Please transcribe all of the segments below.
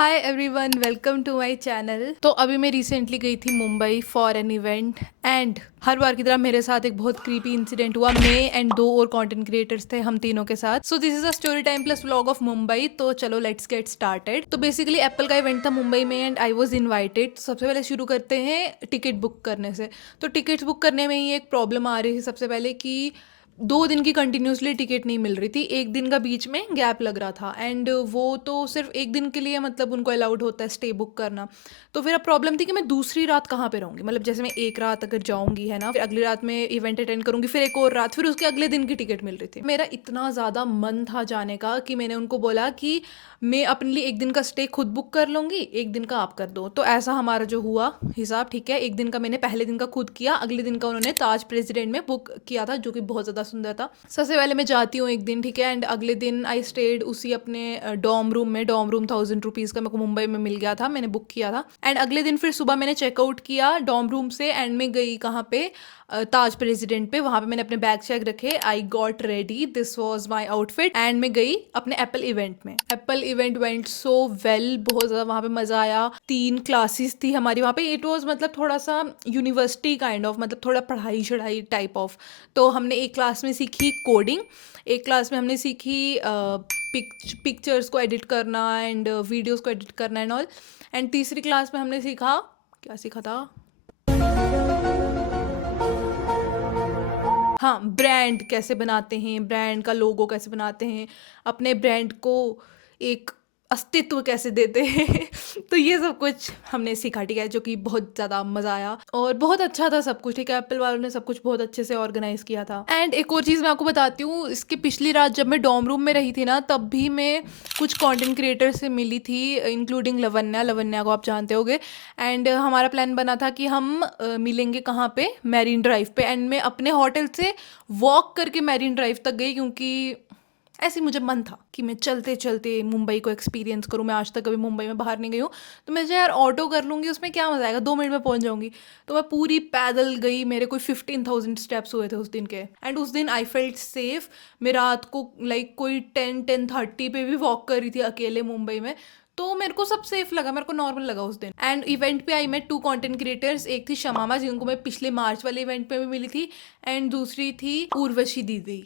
Hi everyone, welcome to my channel. तो अभी मैं रिसेंटली गई थी Mumbai for an event and हर बार की तरह मेरे साथ एक बहुत क्रीपी इंसिडेंट हुआ। मैं एंड दो और कंटेंट क्रिएटर्स थे, हम तीनों के साथ। So this is a story time plus vlog of Mumbai. तो चलो लेट्स गेट स्टार्टेड। तो बेसिकली एप्पल का इवेंट था मुंबई में एंड आई वाज इनवाइटेड। सबसे पहले शुरू करते हैं टिकट बुक करने से। तो टिकट्स बुक करने में ही एक प्रॉब्लम आ रही थी सबसे पहले कि 2 दिन की कंटिन्यूसली टिकट नहीं मिल रही थी, एक दिन का बीच में गैप लग रहा था एंड वो तो सिर्फ एक दिन के लिए मतलब उनको अलाउड होता है स्टे बुक करना। तो फिर अब प्रॉब्लम थी कि मैं दूसरी रात कहाँ पे रहूँगी, मतलब जैसे मैं एक रात अगर जाऊँगी है ना, फिर अगली रात में इवेंट अटेंड करूँगी, फिर एक और रात, फिर उसके अगले दिन की टिकट मिल रही थी। मेरा इतना ज़्यादा मन था जाने का कि मैंने उनको बोला कि मैं अपने लिए एक दिन का स्टे खुद बुक कर लूँगी, एक दिन का आप कर दो। तो ऐसा हमारा जो हुआ हिसाब, ठीक है, एक दिन का मैंने पहले दिन का खुद किया, अगले दिन का उन्होंने ताज प्रेसिडेंट में बुक किया था जो कि बहुत ज़्यादा सुंदर था। सबसे पहले मैं जाती हूँ एक दिन, ठीक है, एंड अगले दिन आई स्टेड उसी अपने डॉर्म रूम में। डॉर्म रूम 1000 रुपीज़ का मेरे को मुंबई में मिल गया था, मैंने बुक किया था। एंड अगले दिन फिर सुबह मैंने चेकआउट किया डॉर्म रूम से एंड मैं गई कहाँ पे, ताज प्रेसिडेंट पे। वहाँ पे मैंने अपने बैग चेक रखे, I got ready, this was my outfit and मैं गई अपने एप्पल इवेंट में। Apple event went so well, बहुत ज़्यादा वहाँ पे मज़ा आया। 3 क्लासेस थी हमारी वहाँ पे। इट वॉज मतलब थोड़ा सा यूनिवर्सिटी काइंड ऑफ, मतलब थोड़ा पढ़ाई चढ़ाई टाइप ऑफ। तो हमने एक क्लास में सीखी कोडिंग, एक क्लास में हमने सीखी पिक्चर्स को एडिट करना एंड वीडियोज़ को एडिट करना एंड ऑल। एंड तीसरी क्लास में हमने सीखा, क्या सीखा था, हाँ, ब्रांड कैसे बनाते हैं, ब्रांड का लोगो कैसे बनाते हैं, अपने ब्रांड को एक अस्तित्व कैसे देते हैं। तो ये सब कुछ हमने सीखा, ठीक है, जो कि बहुत ज़्यादा मज़ा आया और बहुत अच्छा था सब कुछ, ठीक है। एप्पल वालों ने सब कुछ बहुत अच्छे से ऑर्गेनाइज किया था। एंड एक और चीज़ मैं आपको बताती हूँ, इसकी पिछली रात जब मैं डॉर्म रूम में रही थी ना, तब भी मैं कुछ कंटेंट क्रिएटर से मिली थी, इंक्लूडिंग लवन्या। लवन्या को आप जानते होगे। एंड हमारा प्लान बना था कि हम मिलेंगे कहाँ पे, मैरीन ड्राइव पे। एंड मैं अपने होटल से वॉक करके मैरीन ड्राइव तक गई क्योंकि ऐसे मुझे मन था कि मैं चलते चलते मुंबई को एक्सपीरियंस करूँ। मैं आज तक कभी मुंबई में बाहर नहीं गई हूँ, तो मैं यार ऑटो कर लूँगी, उसमें क्या मज़ा आएगा, 2 मिनट में पहुँच जाऊँगी। तो मैं पूरी पैदल गई, मेरे कोई 15,000 स्टेप्स हुए थे उस दिन के। एंड उस दिन आई फेल्ट सेफ। मैं रात को लाइक कोई 10-10:30 पे भी वॉक कर रही थी अकेले मुंबई में, तो मेरे को सब सेफ लगा, मेरे को नॉर्मल लगा उस दिन। एंड इवेंट पे आई मेट 2 कंटेंट क्रिएटर्स, एक थी शमामा जिनको मैं पिछले मार्च वाले इवेंट पे भी मिली थी एंड दूसरी थी उर्वशी दीदी।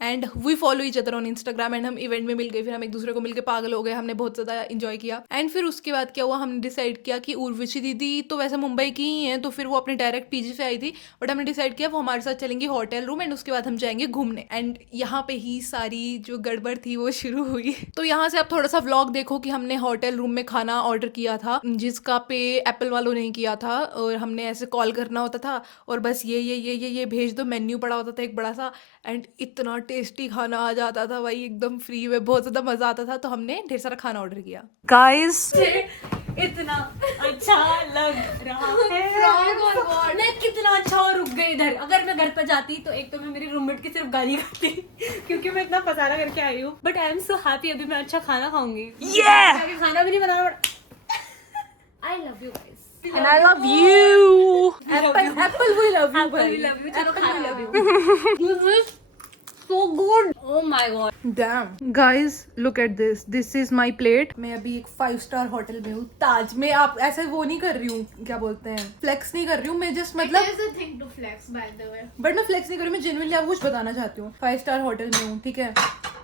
And we follow each other on Instagram and हम इवेंट में मिल गए, फिर हम एक दूसरे को मिलकर पागल हो गए, हमने बहुत ज़्यादा इंजॉय किया। एंड फिर उसके बाद क्या हुआ, हमने डिसाइड किया कि उर्वशी दीदी तो वैसे मुंबई की ही हैं, तो फिर वो अपने डायरेक्ट पीजी से आई थी, बट हमने डिसाइड किया वो हमारे साथ चलेंगी होटल रूम एंड उसके बाद हम जाएंगे घूमने। एंड यहाँ पे ही सारी जो गड़बड़ थी वो शुरू हुई। तो यहाँ से आप थोड़ा सा व्लॉग देखो कि हमने होटल रूम में खाना ऑर्डर किया था जिसका पे एप्पल वालों ने किया था, और हमने ऐसे कॉल करना होता था और बस ये भेज दो, मेन्यू पड़ा होता था एक बड़ा सा। एंड इतना टेस्टी खाना आ जाता था भाई, एकदम फ्री में, बहुत ज़्यादा मज़ा आता था। तो हमने ढेर सारा खाना ऑर्डर किया गाइस। इतना अच्छा लग रहा है, मैं कितना अच्छा और रुक गई इधर। अगर मैं घर पर जाती तो एक तो मैं मेरी रूममेट की सिर्फ गाली खाती क्योंकि मैं इतना पसारा करके आई हूँ, but I am so happy. अभी मैं अच्छा खाना खाऊंगी, खाना भी नहीं बनाना पड़ा। I love you guys And I love you. Apple, we love you. Apple, we love you. चलो खाना love you. This is so good. Oh my god. Damn. Guys, look at this. This is my plate. मैं अभी एक 5 star hotel में हूँ, ताज में। आप ऐसे वो नहीं कर रही हूँ, क्या बोलते हैं, फ्लेक्स नहीं कर रही हूँ मैं, जस्ट मतलब It is a thing to flex, by the way. But मैं फ्लेक्स नहीं कर रही हूँ, मैं जेन्युइनली आपको कुछ बताना चाहती हूँ। 5 स्टार होटल में हूँ, ठीक है,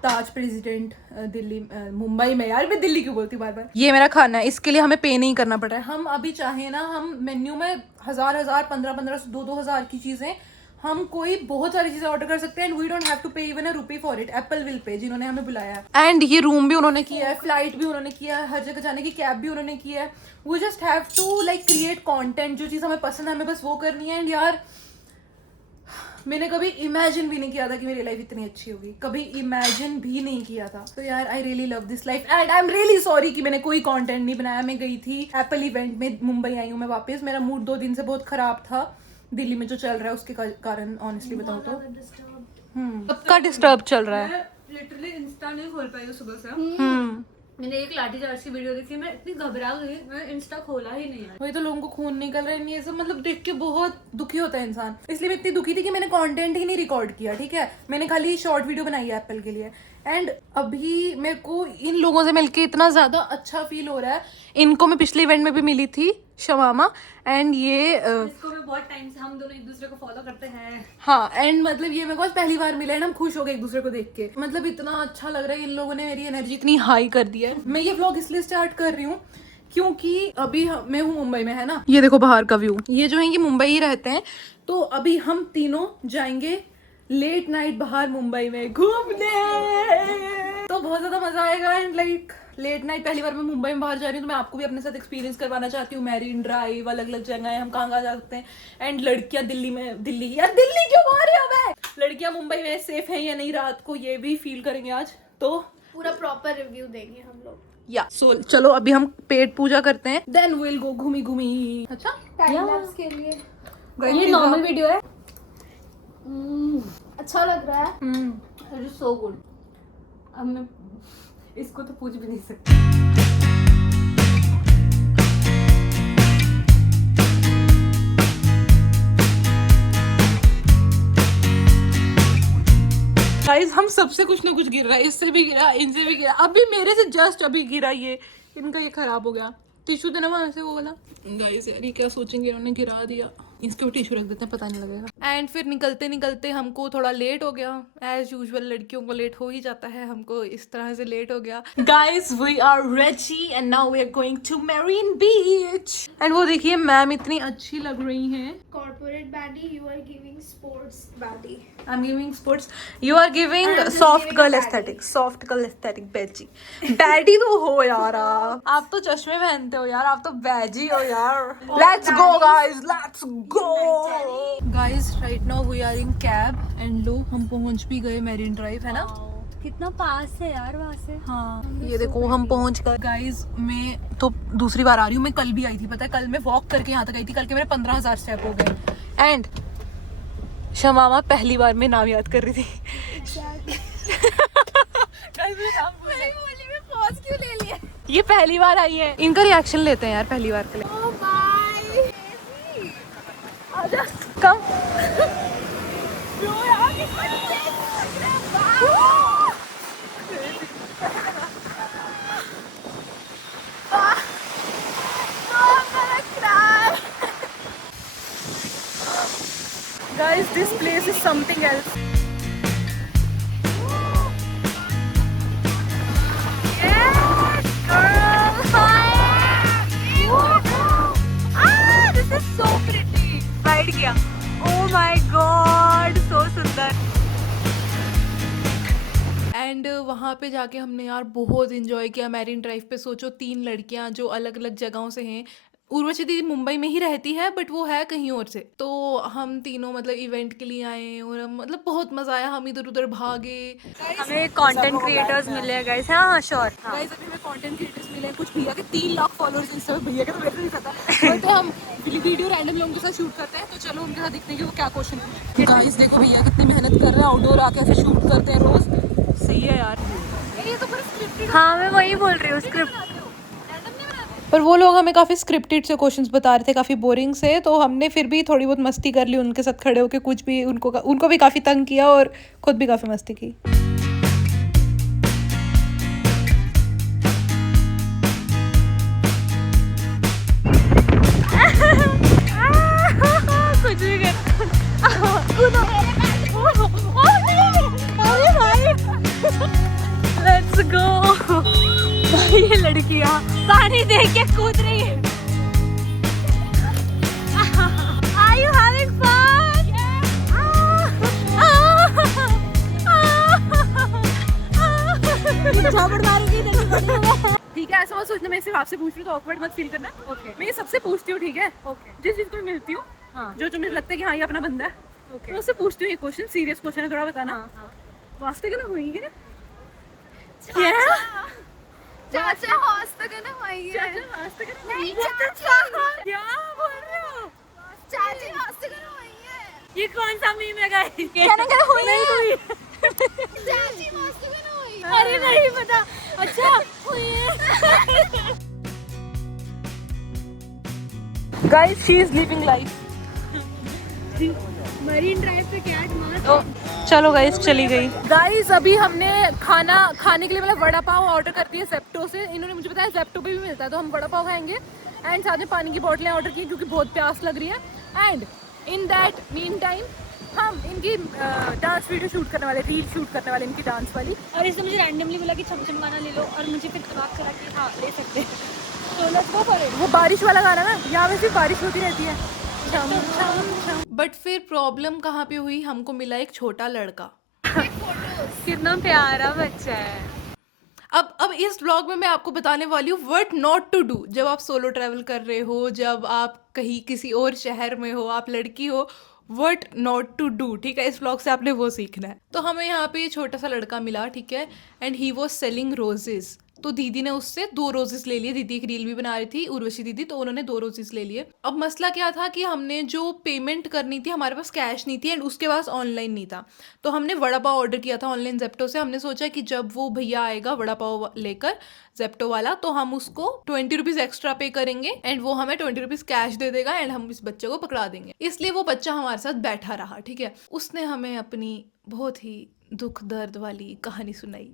ताज प्रेसिडेंट, दिल्ली, मुंबई में। यार मैं दिल्ली क्यों बोलती हूँ बार बार। ये मेरा खाना है, इसके लिए हमें पे नहीं करना पड़ रहा है। हम अभी चाहे ना, हम मेन्यू में 1000 1500 2,000 की चीज़ें, हम कोई बहुत सारी चीज़ें ऑर्डर कर सकते हैं and we don't have to pay even a rupee for it. Apple will pay, जिन्होंने हमें बुलाया है। एंड ये रूम भी उन्होंने किया है, फ्लाइट भी उन्होंने किया है, हर जगह जाने की कैब भी उन्होंने किया है। We just have to like create content, जो चीज़ हमें पसंद है हमें बस वो करनी है। एंड यार मैंने कभी इमेजिन भी नहीं किया था कि मेरी लाइफ इतनी अच्छी होगी, कभी इमेजिन भी नहीं किया था। तो यार I really love this life and I am really sorry कि मैंने कोई कंटेंट नहीं बनाया। मैं गई थी एप्पल इवेंट में, मुंबई आई हूँ मैं वापस। मेरा मूड 2 दिन से बहुत खराब था, दिल्ली में जो चल रहा है उसके कारण, ऑनेस्टली बताऊँ तो। सबका डिस्टर्ब चल रहा है। मैं लिटरली इंस्टा नहीं खोल पाई हूँ सुबह से। मैंने एक लाठी चार्ज की वीडियो देखी, मैं इतनी घबरा गई, मैं इंस्टा खोला ही नहीं है। वही तो, लोगों को खून निकल रहा है, ये सब मतलब देख के बहुत दुखी होता है इंसान। इसलिए मैं इतनी दुखी थी कि मैंने कंटेंट ही नहीं रिकॉर्ड किया, ठीक है। मैंने खाली शॉर्ट वीडियो बनाई है एप्पल के लिए एंड अभी मेरे को इन लोगों से मिलके इतना ज़्यादा अच्छा फील हो रहा है। इनको मैं पिछले इवेंट में भी मिली थी, शमामा, एंड ये इसको मैं बहुत टाइम से, हम दोनों एक दूसरे को फॉलो करते हैं। हाँ, एंड मतलब ये मेरे को आज पहली बार मिला है, हम खुश हो गए एक दूसरे को देख के। मतलब इतना अच्छा लग रहा है, इन लोगों ने मेरी एनर्जी इतनी हाई कर दी है। मैं ये व्लॉग इसलिए स्टार्ट कर रही हूँ क्योंकि अभी मैं हूँ मुंबई में, है ना। ये देखो बाहर का व्यू, ये जो है ये मुंबई ही रहते हैं। तो अभी हम तीनों जाएंगे लेट नाइट बाहर मुंबई में घूमने, तो बहुत ज्यादा मजा आएगा। एंड लाइक लेट नाइट पहली बार मैं मुंबई में बाहर जा रही हूँ, तो मैं आपको भी अपने साथ एक्सपीरियंस करवाना चाहती हूँ। मैरीन ड्राइव, अलग अलग जगह है, हम कहाँ कहाँ जा सकते हैं। एंड लड़कियां दिल्ली यार दिल्ली क्यों बोल रही हूँ मैं, लड़कियां मुंबई में सेफ है या नहीं रात को, ये भी फील करेंगे आज। तो पूरा प्रॉपर रिव्यू देंगे हम लोग। या सो चलो अभी हम पेट पूजा करते हैं, देन विल गो घूमी घूमी। अच्छा टाइम लैप्स के लिए ये नॉर्मल वीडियो है। अच्छा लग रहा है। It is so good. अब मैं इसको तो पूछ भी नहीं सकती। गाइस हम सबसे कुछ ना कुछ गिर रहा है, इससे भी गिरा, इनसे भी गिरा, अभी मेरे से जस्ट अभी गिरा ये, इनका ये खराब हो गया। टिश्यू देना वहां से, वो वाला। गाइस यार ये क्या सोचेंगे, इन्होंने गिरा दिया। इसके ऊपर टिश्यू रख देते हैं, पता नहीं लगेगा। एंड फिर निकलते निकलते हमको थोड़ा लेट हो गया, एज यूजुअल लड़कियों को लेट हो ही जाता है, हमको इस तरह से लेट हो गया। Guys we are ready and now we are going to Marine Beach. एंड वो देखिए मैम इतनी अच्छी लग रही हैं। Corporate baddie, you are giving sports baddie. I'm giving sports. You are giving I'm just soft giving girl baddie. aesthetic. Soft girl aesthetic, baddie. Baddie तो हो यार आप तो चश्मे पहनते हो यार, आप तो बैजी हो यार। Let's go guys, let's go. Guys, right now we are in cab and लो हम पहुंच भी गए मैरीन ड्राइव, है ना। कितना पास है यार वहाँ से। हाँ ये देखो हम पहुंच गए। गाइज मैं तो दूसरी बार आ रही हूँ, मैं कल भी आई थी, पता है कल मैं वॉक करके यहाँ तक आई थी, कल के मेरे 15,000 स्टेप हो गए। एंड शमामा पहली बार में नाम याद कर रही थी। पॉज क्यों ले लिया? ये पहली बार आई है, इनका रिएक्शन लेते हैं यार पहली बार के लिए। Oh bye. आजा कम। Guys, this place is something else. Yes, girl. Ah, this is so pretty. Ride किया. Oh my God, so सुंदर. एंड वहाँ पे जाके हमने यार बहुत इंजॉय किया मैरीन ड्राइव पे। सोचो 3 लड़कियाँ जो अलग अलग जगहों से हैं। उर्वशी दीदी मुंबई में ही रहती है बट वो है कहीं और से, तो हम तीनों मतलब इवेंट के लिए आए और मतलब बहुत मजा आया, हम इधर उधर भागे। हमें कंटेंट क्रिएटर्स मिले गाइस। हाँ श्योर। गाइस अभी हमें कंटेंट क्रिएटर्स मिले हैं, कुछ भैया के 3 लाख फॉलोअर्स इंस्टा पे, भैया के तो मेरे को नहीं पता, बट हम वीडियो रैंडम लोगों के साथ शूट करते हैं, तो चलो उनके साथ देखते हैं कि वो क्या क्वेश्चन है। गाइस देखो भैया कितनी मेहनत कर रहे हैं, आउटडोर आके ऐसे शूट करते हैं रोज। सही है यार, ये तो पूरा स्क्रिप्टेड। हाँ मैं वही बोल रही हूँ, स्क्रिप्ट। पर वो लोग हमें काफ़ी स्क्रिप्टेड से क्वेश्चंस बता रहे थे, काफ़ी बोरिंग से, तो हमने फिर भी थोड़ी बहुत मस्ती कर ली उनके साथ खड़े होके, कुछ भी उनको भी काफ़ी तंग किया और खुद भी काफ़ी मस्ती की। कुछ भी कर। Let's go. ये लड़कियां पानी देख के कूद रही है। Are you having fun? झापड़ मारूंगी। ठीक है, ऐसा मत सोचना मैं सिर्फ आपसे पूछ रही हूँ, तो ऑकवर्ड मत फील करना। ओके मैं ये सबसे पूछती हूँ, ठीक है। ओके जिस चीज को मैं मिलती हूँ, हाँ जो मुझे लगता है कि हाँ ये अपना बंदा है, ओके तो उससे पूछती हूँ। ये क्वेश्चन सीरियस क्वेश्चन है, थोड़ा बताना। हाँ वास्ते का ना होएंगे ना चाचा हॉस्टल का ना वही है। वास्ते का ना नहीं चाचा, क्या बोल रहे हो? चाची हॉस्टल का ना वही है। ये कौन सा मीम है गाइस? नहीं चाची हॉस्टल का ना वही है। अरे नहीं पता। अच्छा हुई है। Guys she is living life. Marine drive पे कैट मार। चलो गाइस, चली गई। गाइस अभी हमने खाने के लिए मतलब वड़ा पाव ऑर्डर कर दिया जेप्टो से। इन्होंने मुझे बताया जेप्टो पे भी मिलता है, तो हम वड़ा पाव खाएंगे एंड साथ में पानी की बोतलें ऑर्डर की क्योंकि बहुत प्यास लग रही है। And in that mean time हम इनकी डांस वीडियो शूट करने वाले, रील शूट करने वाले इनकी डांस वाली। और इसने मुझे रैंडमली बोला कि छम गाना ले लो, और मुझे फिर दिमाग चला कि हाँ ले सकते हैं, तो लेट्स गो फॉर इट। वो बारिश वाला गाना ना, यहाँ पे सिर्फ बारिश होती रहती है। बट फिर प्रॉब्लम कहाँ पे हुई, हमको मिला एक छोटा लड़का। कितना प्यारा बच्चा है। अब इस व्लॉग में मैं आपको बताने वाली हूँ व्हाट नॉट टू डू जब आप सोलो ट्रैवल कर रहे हो, जब आप कहीं किसी और शहर में हो, आप लड़की हो, व्हाट नॉट टू डू। ठीक है, इस व्लॉग से आपने वो सीखना है। तो हमें यहाँ पे ये छोटा सा लड़का मिला, ठीक है, and he was selling roses. तो दीदी ने उससे 2 रोजेस ले लिए। दीदी एक रील भी बना रही थी, उर्वशी दीदी, तो उन्होंने 2 रोजेस ले लिए। अब मसला क्या था कि हमने जो पेमेंट करनी थी, हमारे पास कैश नहीं थी एंड उसके पास ऑनलाइन नहीं था। तो हमने वड़ा पाव ऑर्डर किया था ऑनलाइन जेप्टो से। हमने सोचा कि जब वो भैया आएगा वड़ा पाव लेकर, जेप्टो वाला, तो हम उसको 20 रुपीज़ एक्स्ट्रा पे करेंगे एंड वो हमें 20 रुपीज़ कैश दे देगा एंड हम इस बच्चे को पकड़ा देंगे। इसलिए वो बच्चा हमारे साथ बैठा रहा, ठीक है। उसने हमें अपनी बहुत ही दुख दर्द वाली कहानी सुनाई।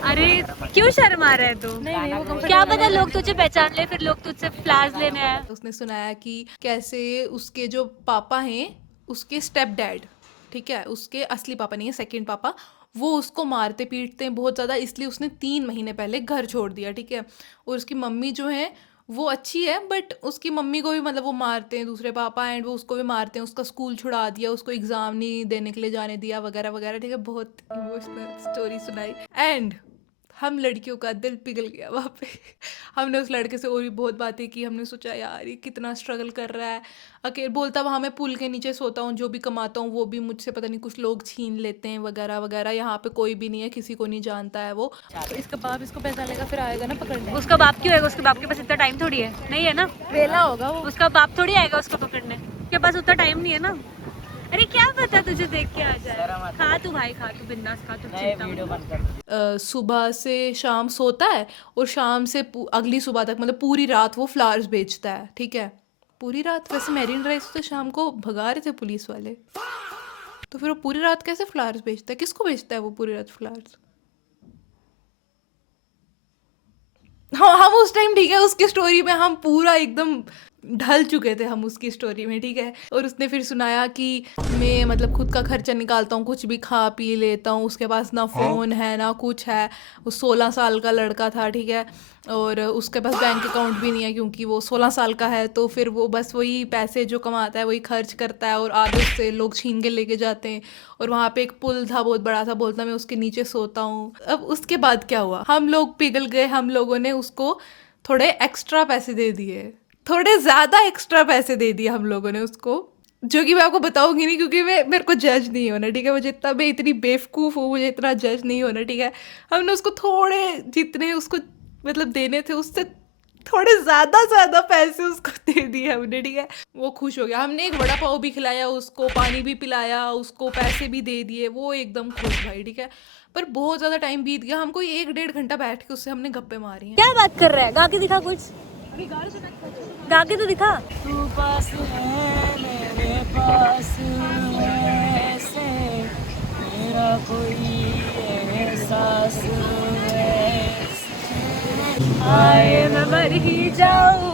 अरे क्यों शर्मा रहा है तू? नहीं, क्या पता लोग तुझे पहचान ले, फिर लोग तुझसे फ्लावर्स लेने आए। उसने सुनाया कि कैसे उसके जो पापा हैं, उसके स्टेप डैड, ठीक है, उसके असली पापा नहीं है, सेकंड पापा, वो उसको मारते पीटते हैं बहुत ज़्यादा, इसलिए उसने 3 महीने पहले घर छोड़ दिया, ठीक है। और उसकी मम्मी जो है वो अच्छी है, बट उसकी मम्मी को भी मतलब वो मारते हैं दूसरे पापा एंड वो उसको भी मारते हैं। उसका स्कूल छुड़ा दिया, उसको एग्ज़ाम नहीं देने के लिए जाने दिया, वगैरह वगैरह, ठीक है। बहुत इमोशनल स्टोरी सुनाई एंड हम लड़कियों का दिल पिघल गया वहाँ पे। हमने उस लड़के से और भी बहुत बातें की। हमने सोचा यार ये कितना स्ट्रगल कर रहा है, अकेले बोलता वहाँ मैं पुल के नीचे सोता हूँ, जो भी कमाता हूँ वो भी मुझसे पता नहीं कुछ लोग छीन लेते हैं, वगैरह वगैरह। यहाँ पे कोई भी नहीं है, किसी को नहीं जानता है वो। तो इसका बाप इसको पहचानेगा, लेगा फिर आएगा ना पकड़ने। उसका बाप क्यों आएगा? उसके बाप के पास इतना टाइम थोड़ी है, नहीं है ना, वेला होगा वो। उसका बाप थोड़ी आएगा उसको पकड़ने, उसके पास उतना टाइम नहीं है ना। अरे क्या पता तुझे देख के आ जाए। खा तू भाई, खा तू बिंदास खा, तू चिंता। सुबह से शाम सोता है और शाम से अगली सुबह तक मतलब पूरी रात वो फ्लावर्स बेचता है, ठीक है, पूरी रात। वैसे मैरीन ड्राइव तो शाम को भगा रहे थे पुलिस वाले, तो फिर वो पूरी रात कैसे फ्लावर्स बेचता है? किसको बेचता है वो पूरी रात फ्लावर्स? हाँ, हम उस टाइम, ठीक है, उसकी स्टोरी में हम पूरा एकदम ढल चुके थे हम उसकी स्टोरी में, ठीक है। और उसने फिर सुनाया कि मैं मतलब खुद का खर्चा निकालता हूँ, कुछ भी खा पी लेता हूँ, उसके पास ना फ़ोन है ना कुछ है। वो 16 साल का लड़का था, ठीक है, और उसके पास बैंक अकाउंट भी नहीं है क्योंकि वो 16 साल का है। तो फिर वो बस वही पैसे जो कमाता है वही खर्च करता है और आधे से लोग छीन के लेके जाते हैं। और वहाँ पे एक पुल था बहुत बड़ा था, बोलता मैं उसके नीचे सोता हूँ। अब उसके बाद क्या हुआ, हम लोग पिघल गए। हम लोगों ने उसको थोड़े एक्स्ट्रा पैसे दे दिए, थोड़े ज़्यादा एक्स्ट्रा पैसे दे दिए हम लोगों ने उसको, जो कि मैं आपको बताऊंगी नहीं क्योंकि मेरे को जज नहीं होना, ठीक है। मुझे इतना, मैं इतनी बेवकूफ़ हूँ, मुझे इतना जज नहीं होना, ठीक है। हमने उसको थोड़े, जितने उसको मतलब देने थे उससे थोड़े ज़्यादा पैसे उसको दे दिए हमने, ठीक है। वो खुश हो गया। हमने एक वड़ा पाव भी खिलाया उसको, पानी भी पिलाया उसको, पैसे भी दे दिए, वो एकदम खुश भाई, ठीक है। पर बहुत ज़्यादा टाइम बीत गया, हमको 1-1.5 घंटा बैठ के उससे हमने गप्पे मारी हैं। क्या बात कर रहा है? गा के दिखा कुछ, गा के तो दिखा। तू पास है मेरे पास ऐसे मेरा कोई एहसास आए मैं मर ही जाऊं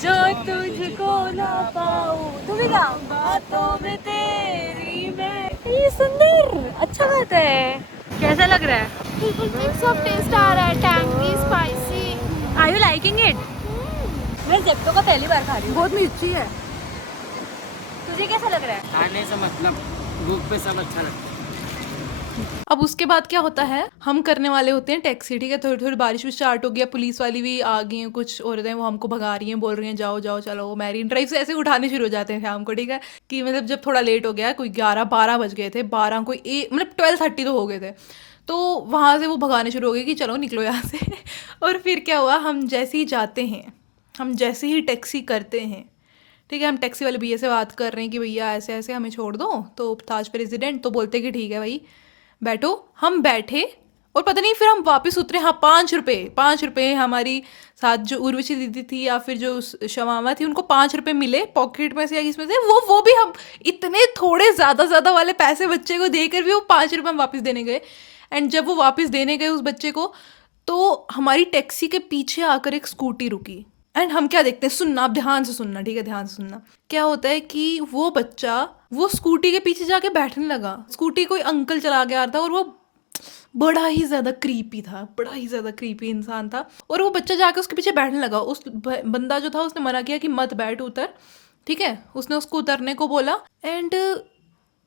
जो तुझको ना पाऊं। तू भी गा। बातों में तेरी मैं, ये सुंदर, अच्छा गाता है। कैसा लग रहा है? बिल्कुल मिक्स ऑफ टेस्ट आ रहा है, tangy, spicy. Are you liking it? मैं जेप्टो का पहली बार खा रही हूँ। बहुत मिर्ची है। तुझे कैसा लग रहा है? खाने से मतलब भूख पे सब अच्छा लगता है। अब उसके बाद क्या होता है, हम करने वाले होते हैं टैक्सी, ठीक है। थोड़ी थोड़ी बारिश भी स्टार्ट हो गया, पुलिस वाली भी आ गई हैं, कुछ औरतें वो हमको भगा रही हैं, बोल रही हैं जाओ जाओ चलो। मैरीन ड्राइव से ऐसे उठाने शुरू हो जाते हैं शाम को, ठीक है, कि मतलब जब थोड़ा लेट हो गया, कोई 11-12 बज गए थे, 12 कोई मतलब 12:30 तो हो गए थे, तो वहाँ से वो भगाने शुरू हो गए कि चलो निकलो यहाँ से। और फिर क्या हुआ, हम जैसे ही जाते हैं, हम जैसे ही टैक्सी करते हैं, ठीक है, हम टैक्सी वाले भैया से बात कर रहे हैं कि भैया ऐसे ऐसे हमें छोड़ दो, तो ताज प्रेसिडेंट, तो बोलते कि ठीक है भाई बैठो। हम बैठे और पता नहीं फिर हम वापस उतरे, हाँ 5 रुपये हमारी साथ जो उर्वशी दीदी थी या फिर जो शमामा थी उनको 5 रुपये मिले पॉकेट में से या किसमें से, वो भी हम इतने थोड़े ज़्यादा वाले पैसे बच्चे को देकर भी वो 5 रुपये हम वापस देने गए। एंड जब वो वापस देने गए उस बच्चे को, तो हमारी टैक्सी के पीछे आकर एक स्कूटी रुकी। एंड हम क्या देखते हैं, सुनना आप ध्यान से सुनना, ठीक है, ध्यान से सुनना। क्या होता है कि वो बच्चा वो स्कूटी के पीछे जाके बैठने लगा। स्कूटी कोई अंकल चला के आ रहा था और वो बड़ा ही ज़्यादा क्रीपी था, बड़ा ही ज़्यादा क्रीपी इंसान था। और वो बच्चा जाके उसके पीछे बैठने लगा। उस बंदा जो था उसने मना किया कि मत बैठ, उतर, ठीक है, उसने उसको उतरने को बोला। एंड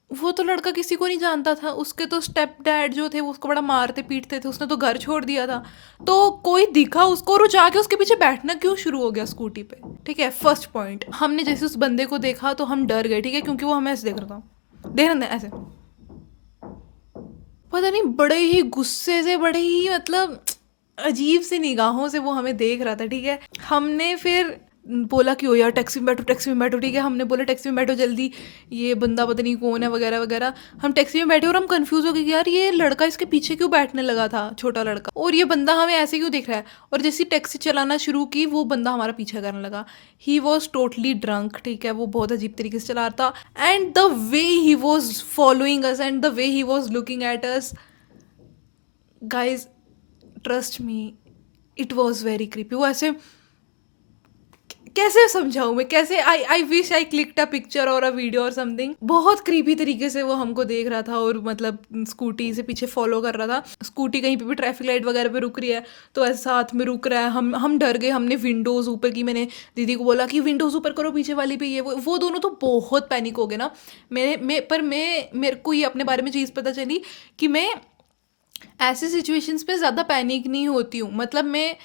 वो तो लड़का किसी को नहीं जानता था, उसके तो स्टेप डैड जो थे वो उसको बड़ा मारते पीटते थे, उसने तो घर छोड़ दिया था। तो कोई दिखा उसको और वो जाके उसके पीछे बैठना क्यों शुरू हो गया स्कूटी पे, ठीक है। फर्स्ट पॉइंट, हमने जैसे उस बंदे को देखा तो हम डर गए, ठीक है, क्योंकि वो हमें ऐसे देख रहा था ऐसे, पता नहीं बड़े ही गुस्से से, बड़े ही मतलब अजीब सी निगाहों से वो हमें देख रहा था, ठीक है। हमने फिर बोला कि ओ यार टैक्सी में बैठो, ठीक है। हमने बोला टैक्सी में बैठो जल्दी, ये बंदा पता नहीं कौन है वगैरह वगैरह। हम टैक्सी में बैठे और हम कंफ्यूज हो गए कि यार ये लड़का इसके पीछे क्यों बैठने लगा था, छोटा लड़का, और ये बंदा हमें ऐसे क्यों देख रहा है। और जैसे टैक्सी चलाना शुरू की वो बंदा हमारा पीछा करने लगा। ही वॉज टोटली ड्रंक, ठीक है, वो बहुत अजीब तरीके से चला रहा था। And the way he was following us and the way he was looking at us, guys trust me, it was very creepy. वो ऐसे कैसे समझाऊँ मैं, कैसे I wish I clicked a picture और अ वीडियो और समथिंग। बहुत creepy तरीके से वो हमको देख रहा था और मतलब स्कूटी से पीछे फॉलो कर रहा था। स्कूटी कहीं पे भी ट्रैफिक लाइट वगैरह पे रुक रही है तो ऐसे साथ में रुक रहा है। हम डर गए, हमने विंडोज़ ऊपर की, मैंने दीदी को बोला कि विंडोज़ ऊपर करो पीछे वाली पे, ये वो दोनों तो बहुत पैनिक हो गए ना। मेरे को ये अपने बारे में चीज़ पता चली कि मैं ऐसे सिचुएशंस पे ज़्यादा पैनिक नहीं होती हूँ। मतलब मैं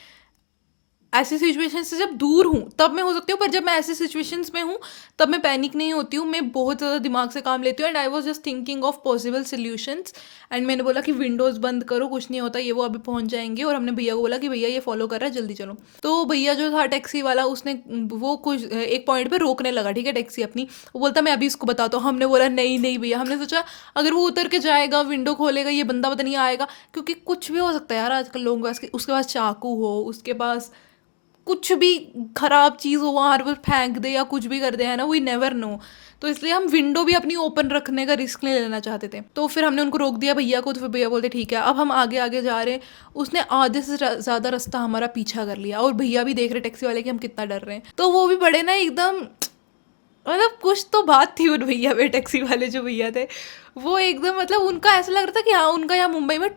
ऐसी सिचुएशन से जब दूर हूँ तब मैं हो सकती हूँ, पर जब मैं ऐसी सिचुएशंस में हूँ तब मैं पैनिक नहीं होती हूँ। मैं बहुत ज़्यादा दिमाग से काम लेती हूँ। And I was just thinking of possible solutions. And मैंने बोला कि विंडोज़ बंद करो, कुछ नहीं होता, ये वो अभी पहुँच जाएंगे। और हमने भैया को बोला कि भैया ये फॉलो कर रहा है, जल्दी चलो। तो भैया जो था टैक्सी वाला, उसने वो कुछ एक पॉइंट पर रोकने लगा, ठीक है, टैक्सी अपनी। वो बोलता मैं अभी इसको बताता हूँ। हमने बोला नहीं नहीं भैया। हमने सोचा अगर वो उतर के जाएगा, विंडो खोलेगा, ये बंदा पता नहीं आएगा, क्योंकि कुछ भी हो सकता है यार आजकल लोगों के पास। उसके पास चाकू हो, उसके पास कुछ भी ख़राब चीज़ हो, वहाँ पर फेंक दे या कुछ भी कर दे, है ना, वी नेवर नो। तो इसलिए हम विंडो भी अपनी ओपन रखने का रिस्क नहीं लेना चाहते थे। तो फिर हमने उनको रोक दिया भैया को। तो फिर भैया बोलते ठीक है। अब हम आगे आगे जा रहे हैं, उसने आधे से ज़्यादा रास्ता हमारा पीछा कर लिया और भैया भी देख रहे टैक्सी वाले कि हम कितना डर रहे हैं। तो वो भी बड़े ना एकदम, मतलब कुछ तो बात थी उन भैया पे, टैक्सी वाले जो भैया थे वो एकदम, मतलब उनका ऐसा लग रहा था कि हाँ उनका यहाँ मुंबई में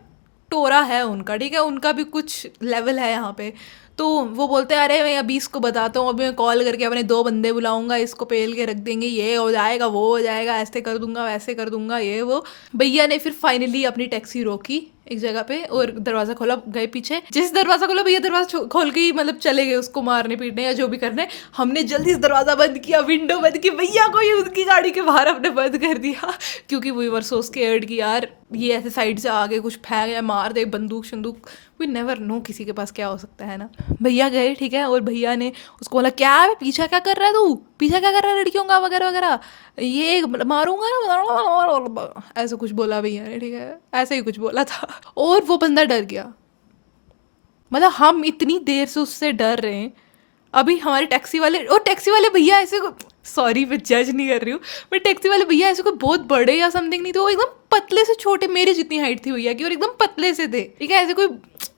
टोरा है उनका, ठीक है, उनका भी कुछ लेवल है यहाँ पे। तो वो बोलते हैं अरे मैं अभी इसको बताता हूँ, अभी मैं कॉल करके अपने 2 बंदे बुलाऊंगा, इसको पेल के रख देंगे, ये हो जाएगा वो हो जाएगा, ऐसे कर दूंगा वैसे कर दूंगा, ये वो। भैया ने फिर फाइनली अपनी टैक्सी रोकी एक जगह पे और दरवाज़ा खोला, गए पीछे। जिस दरवाज़ा खोला भैया दरवाज़ा खोल के ही मतलब चले गए उसको मारने पीटने या जो भी करने। हमने जल्दी से दरवाज़ा बंद किया, विंडो बंद की, भैया को ही उनकी गाड़ी के बाहर हमने बंद कर दिया, क्योंकि वी वर सो स्केयर्ड कि यार ये ऐसे साइड से आगे कुछ फेंक या मार दे, बंदूक शंदूक, वी नेवर नो किसी के पास क्या हो सकता है ना। भैया गए, ठीक है, और भैया ने उसको बोला क्या है पीछा क्या कर रहा है तू, पीछा क्या कर रहा है लड़कियों का वगैरह वगैरह, ये मारूंगा ना, ऐसा कुछ बोला भैया ने, ठीक है, ऐसे ही कुछ बोला था। और वो बंदा डर गया। मतलब हम इतनी देर से उससे डर रहे हैं, अभी हमारे टैक्सी वाले भैया ऐसे, सॉरी मैं जज नहीं कर रही हूँ, बट टैक्सी वाले भैया ऐसे कोई बहुत बड़े या समथिंग नहीं थे, वो एकदम पतले से छोटे, मेरे जितनी हाइट थी भैया की, और एकदम पतले से थे, ठीक है। ऐसे कोई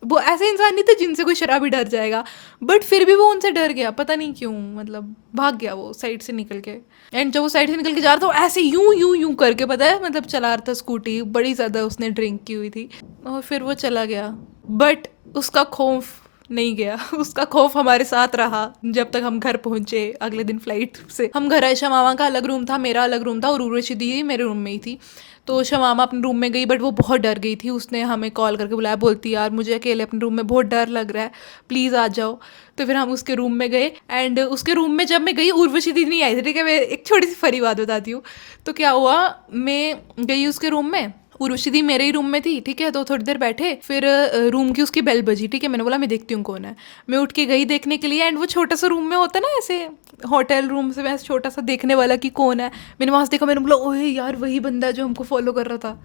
वो ऐसे इंसान नहीं थे जिनसे कोई शराबी डर जाएगा, बट फिर भी वो उनसे डर गया, पता नहीं क्यों, मतलब भाग गया वो साइड से निकल के। एंड जब वो साइड से निकल के जा रहा था वो ऐसे यूं करके, पता है, मतलब चला रहा था स्कूटी, बड़ी ज़्यादा उसने ड्रिंक की हुई थी, और फिर वो चला गया। बट उसका खौफ नहीं गया, उसका खौफ हमारे साथ रहा जब तक हम घर पहुंचे अगले दिन फ्लाइट से। हम घर आए, शमामा का अलग रूम था, मेरा अलग रूम था, और उर्वशी दी मेरे रूम में ही थी। तो शमामा अपने रूम में गई, बट वो बहुत डर गई थी। उसने हमें कॉल करके बुलाया, बोलती यार मुझे अकेले अपने रूम में बहुत डर लग रहा है, प्लीज़ आ जाओ। तो फिर हम उसके रूम में गए। एंड उसके रूम में जब मैं गई, उर्वशी दी नहीं आई थी, ठीक है। मैं एक छोटी सी फनी बात बताती हूँ। तो क्या हुआ, मैं गई उसके रूम में, उर्वशी दी मेरे ही रूम में थी, ठीक है। तो थोड़ी देर बैठे, फिर रूम की उसकी बेल बजी, ठीक है। मैंने बोला मैं देखती हूँ कौन है। मैं उठ के गई देखने के लिए, एंड वो छोटा सा रूम में होता है ना ऐसे होटल रूम से वैसे छोटा सा देखने वाला कि कौन है। मैंने वहाँ से देखा, मैंने बोला ओए यार वही बंदा जो हमको फॉलो कर रहा था।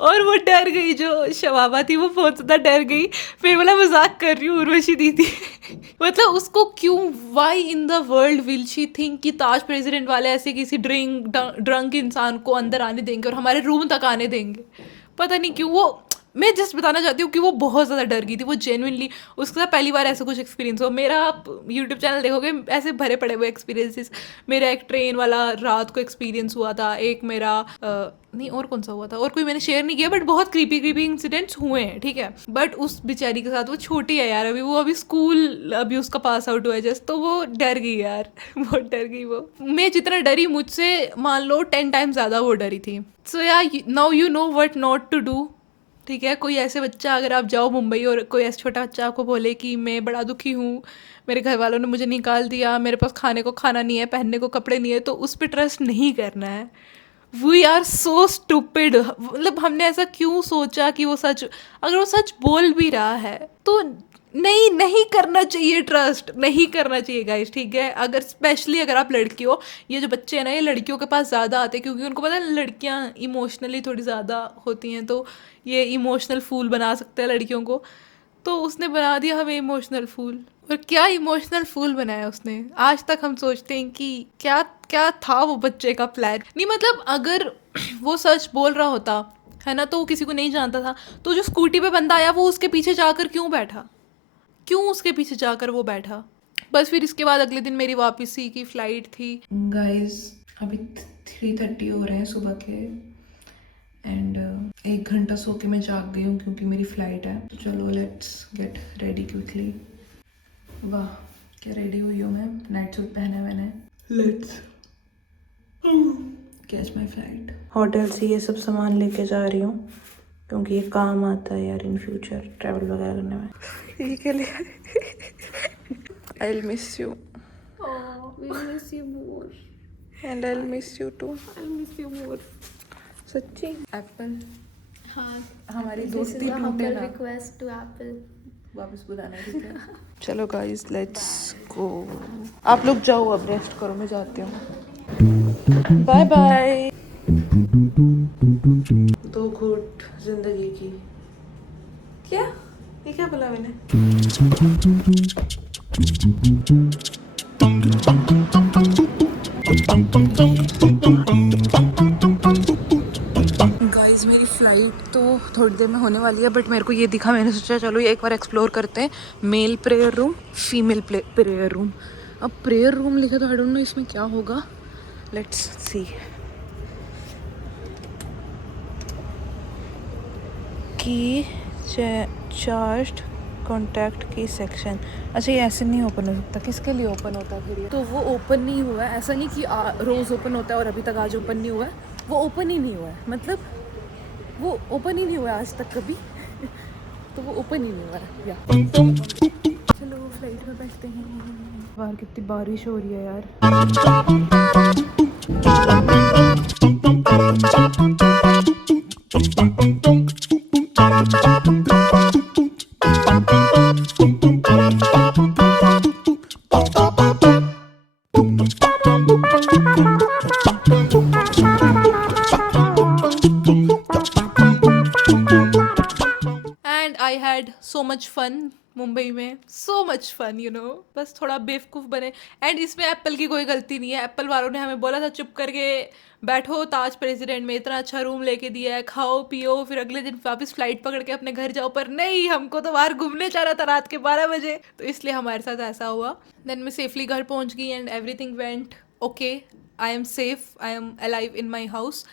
और वो डर गई, जो शबाबा थी वो बहुत ज़्यादा डर गई। फिर बोला मजाक कर रही हूँ उर्वशी दीदी। मतलब उसको क्यों, why in the world will she think कि ताज प्रेसिडेंट वाले ऐसे किसी ड्रंक इंसान को अंदर आने देंगे और हमारे रूम तक आने देंगे। पता नहीं क्यों वो, मैं जस्ट बताना चाहती हूँ कि वो बहुत ज़्यादा डर गई थी। वो जेन्युइनली, उसके साथ पहली बार ऐसा कुछ एक्सपीरियंस हो। मेरा आप यूट्यूब चैनल देखोगे ऐसे भरे पड़े हुए एक्सपीरियंसेस। मेरा एक ट्रेन वाला रात को एक्सपीरियंस हुआ था, एक मेरा नहीं और कौन सा हुआ था, और कोई मैंने शेयर नहीं किया, बट बहुत क्रीपी इंसिडेंट्स हुए हैं, ठीक है। बट उस बेचारी के साथ, वो छोटी है यार, अभी स्कूल, अभी उसका पास आउट हुआ है जस्ट, तो वो डर गई यार। बहुत डर गई वो। मैं जितना डरी, मुझसे मान लो 10 टाइम्स ज़्यादा वो डरी थी। सो या now you know what not to do, ठीक है। कोई ऐसे बच्चा, अगर आप जाओ मुंबई और कोई ऐसा छोटा बच्चा आपको बोले कि मैं बड़ा दुखी हूँ, मेरे घर वालों ने मुझे निकाल दिया, मेरे पास खाने को खाना नहीं है, पहनने को कपड़े नहीं है, तो उस पर ट्रस्ट नहीं करना है। We are so stupid. मतलब हमने ऐसा क्यों सोचा कि वो सच, अगर वो सच बोल भी रहा है तो नहीं करना चाहिए, ट्रस्ट नहीं करना चाहिए गाइस, ठीक है। अगर स्पेशली अगर आप लड़की हो, ये जो बच्चे हैं ना, ये लड़कियों के पास ज़्यादा आते हैं, क्योंकि उनको पता है लड़कियां इमोशनली थोड़ी ज़्यादा होती हैं, तो ये इमोशनल फूल बना सकते हैं लड़कियों को। तो उसने बना दिया हमें इमोशनल फूल। और क्या इमोशनल फूल बनाया उसने। आज तक हम सोचते हैं कि क्या क्या था वो बच्चे का प्लान। नहीं मतलब अगर वो सच बोल रहा होता है ना, तो वो किसी को नहीं जानता था, तो जो स्कूटी पे बंदा आया वो उसके पीछे जाकर क्यों बैठा, क्यों उसके पीछे जाकर वो बैठा। बस फिर इसके बाद अगले दिन मेरी वापसी की फ़्लाइट थी। गाइस अभी 3:30 हो रहे हैं सुबह के, एंड 1 घंटा सो के मैं जाग गई हूँ क्योंकि मेरी फ़्लाइट है। तो चलो लेट्स गेट रेडी क्विकली। वाह क्या रेडी हुई हूँ मैं, नाइट सूट पहना है मैंने। Let's catch my flight. Hotel से ये सब सामान लेके जा रही हूँ क्योंकि ये काम आता है यार इन फ्यूचर ट्रैवल वगैरह करने में। यही के लिए I will miss you Oh, we miss you more. And I will miss you too. I'll miss you more. सच्ची। एप्पल हाँ, हमारी this is दोस्ती a टूटे humble ना, request to Apple. वापस बुलाना, ठीक है। चलो गाइस लेट्स गो। आप लोग जाओ, अब रेस्ट करो, मैं जाती हूँ। Bye bye. 2 घूंट जिंदगी की। क्या ये क्या बोला मैंने। गाइस मेरी फ़्लाइट तो थोड़ी देर में होने वाली है, बट मेरे को ये दिखा, मैंने सोचा चलो ये एक बार एक्सप्लोर करते हैं। Male prayer room, female prayer room. अब प्रेयर रूम लिखा तो आई डोंट नो इसमें क्या होगा, लेट्स सी। की चार्ज कॉन्टैक्ट की सेक्शन। अच्छा ये ऐसे नहीं ओपन हो सकता, किसके लिए ओपन होता है फिर ये। तो वो ओपन नहीं हुआ है, ऐसा नहीं कि रोज़ ओपन होता है और अभी तक आज ओपन नहीं हुआ है, वो ओपन ही नहीं हुआ है, मतलब वो ओपन ही नहीं हुआ है आज तक कभी। तो वो ओपन ही नहीं हुआ है। या चलो फ्लाइट में बैठते हैं। बाहर कितनी बारिश हो रही है यार। And I had so much fun Mumbai में, so much fun you know. बस थोड़ा बेवकूफ़ बने, एंड इसमें एप्पल की कोई गलती नहीं है। एप्पल वालों ने हमें बोला था चुप करके बैठो, ताज प्रेसिडेंट में इतना अच्छा रूम लेके दिया है, खाओ पियो, फिर अगले दिन वापस फ्लाइट पकड़ के अपने घर जाओ। पर नहीं, हमको तो बाहर घूमने जाना था रात के 12 बजे, तो इसलिए हमारे साथ ऐसा हुआ। देन मैं सेफली घर पहुंच गई and everything went okay. I am safe, I am alive in my house.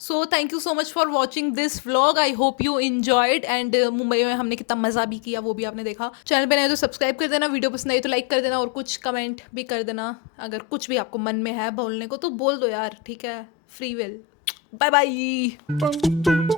So thank you so much for watching this vlog. I hope you enjoyed. And Mumbai में हमने कितना मज़ा भी किया वो भी आपने देखा। चैनल पे नए तो सब्सक्राइब कर देना, वीडियो पसंद आई तो लाइक कर देना, और कुछ कमेंट भी कर देना। अगर कुछ भी आपको मन में है बोलने को तो बोल दो यार, ठीक है, फ्री विल। Bye bye.